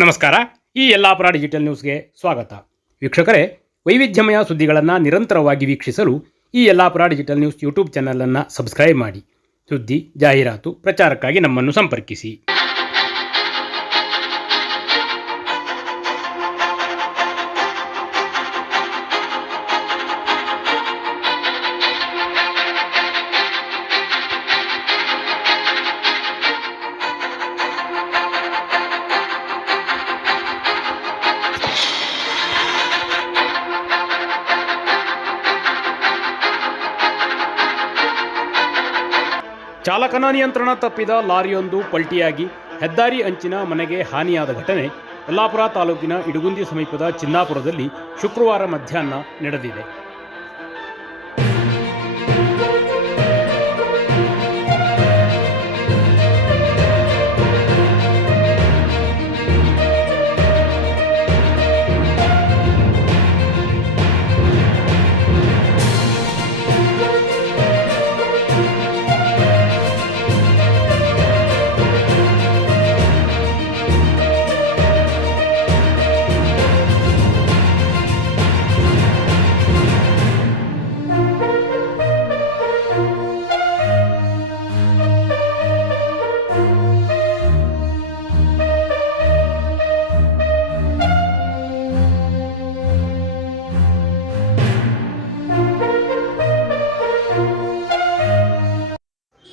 ನಮಸ್ಕಾರ. ಈ ಯಲ್ಲಾಪುರ ಡಿಜಿಟಲ್ ನ್ಯೂಸ್ಗೆ ಸ್ವಾಗತ. ವೀಕ್ಷಕರೇ, ವೈವಿಧ್ಯಮಯ ಸುದ್ದಿಗಳನ್ನು ನಿರಂತರವಾಗಿ ವೀಕ್ಷಿಸಲು ಈ ಯಲ್ಲಾಪುರ ಡಿಜಿಟಲ್ ನ್ಯೂಸ್ ಯೂಟ್ಯೂಬ್ ಚಾನಲನ್ನು ಸಬ್ಸ್ಕ್ರೈಬ್ ಮಾಡಿ. ಸುದ್ದಿ, ಜಾಹೀರಾತು, ಪ್ರಚಾರಕ್ಕಾಗಿ ನಮ್ಮನ್ನು ಸಂಪರ್ಕಿಸಿ. ಚಾಲಕನ ನಿಯಂತ್ರಣ ತಪ್ಪಿದ ಲಾರಿಯೊಂದು ಪಲ್ಟಿಯಾಗಿ ಹೆದ್ದಾರಿ ಅಂಚಿನ ಮನೆಗೆ ಹಾನಿಯಾದ ಘಟನೆ ಯಲ್ಲಾಪುರ ತಾಲೂಕಿನ ಇಡಗುಂದಿ ಸಮೀಪದ ಚಿನ್ನಾಪುರದಲ್ಲಿ ಶುಕ್ರವಾರ ಮಧ್ಯಾಹ್ನ ನಡೆದಿದೆ.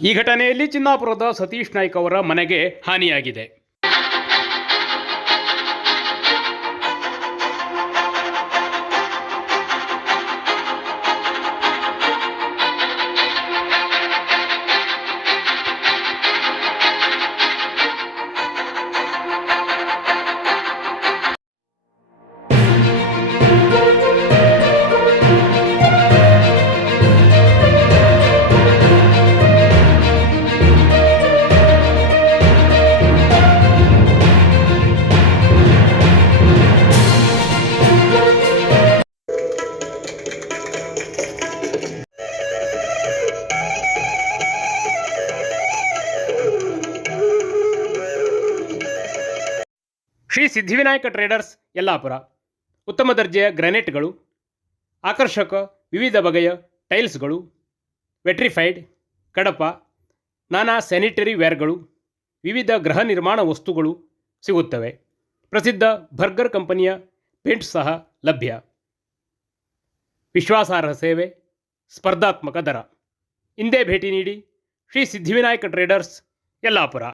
ಈ ಘಟನೆಯಲ್ಲಿ ಚಿನ್ನಾಪುರದ ಸತೀಶ್ ನಾಯ್ಕ್ ಅವರ ಮನೆಗೆ ಹಾನಿಯಾಗಿದೆ. ಶ್ರೀ ಸಿದ್ಧಿವಿನಾಯಕ ಟ್ರೇಡರ್ಸ್ ಯಲ್ಲಾಪುರ ಉತ್ತಮ ದರ್ಜೆಯ ಗ್ರಾನೈಟ್ಗಳು, ಆಕರ್ಷಕ ವಿವಿಧ ಬಗೆಯ ಟೈಲ್ಸ್ಗಳು, ವೆಟ್ರಿಫೈಡ್, ಕಡಪ, ನಾನಾ ಸ್ಯಾನಿಟರಿ ವೇರ್ಗಳು, ವಿವಿಧ ಗೃಹ ನಿರ್ಮಾಣ ವಸ್ತುಗಳು ಸಿಗುತ್ತವೆ. ಪ್ರಸಿದ್ಧ ಬರ್ಗರ್ ಕಂಪನಿಯ ಪೇಂಟ್ ಸಹ ಲಭ್ಯ. ವಿಶ್ವಾಸಾರ್ಹ ಸೇವೆ, ಸ್ಪರ್ಧಾತ್ಮಕ ದರ. ಇಂದೇ ಭೇಟಿ ನೀಡಿ ಶ್ರೀ ಸಿದ್ಧಿವಿನಾಯಕ ಟ್ರೇಡರ್ಸ್ ಯಲ್ಲಾಪುರ.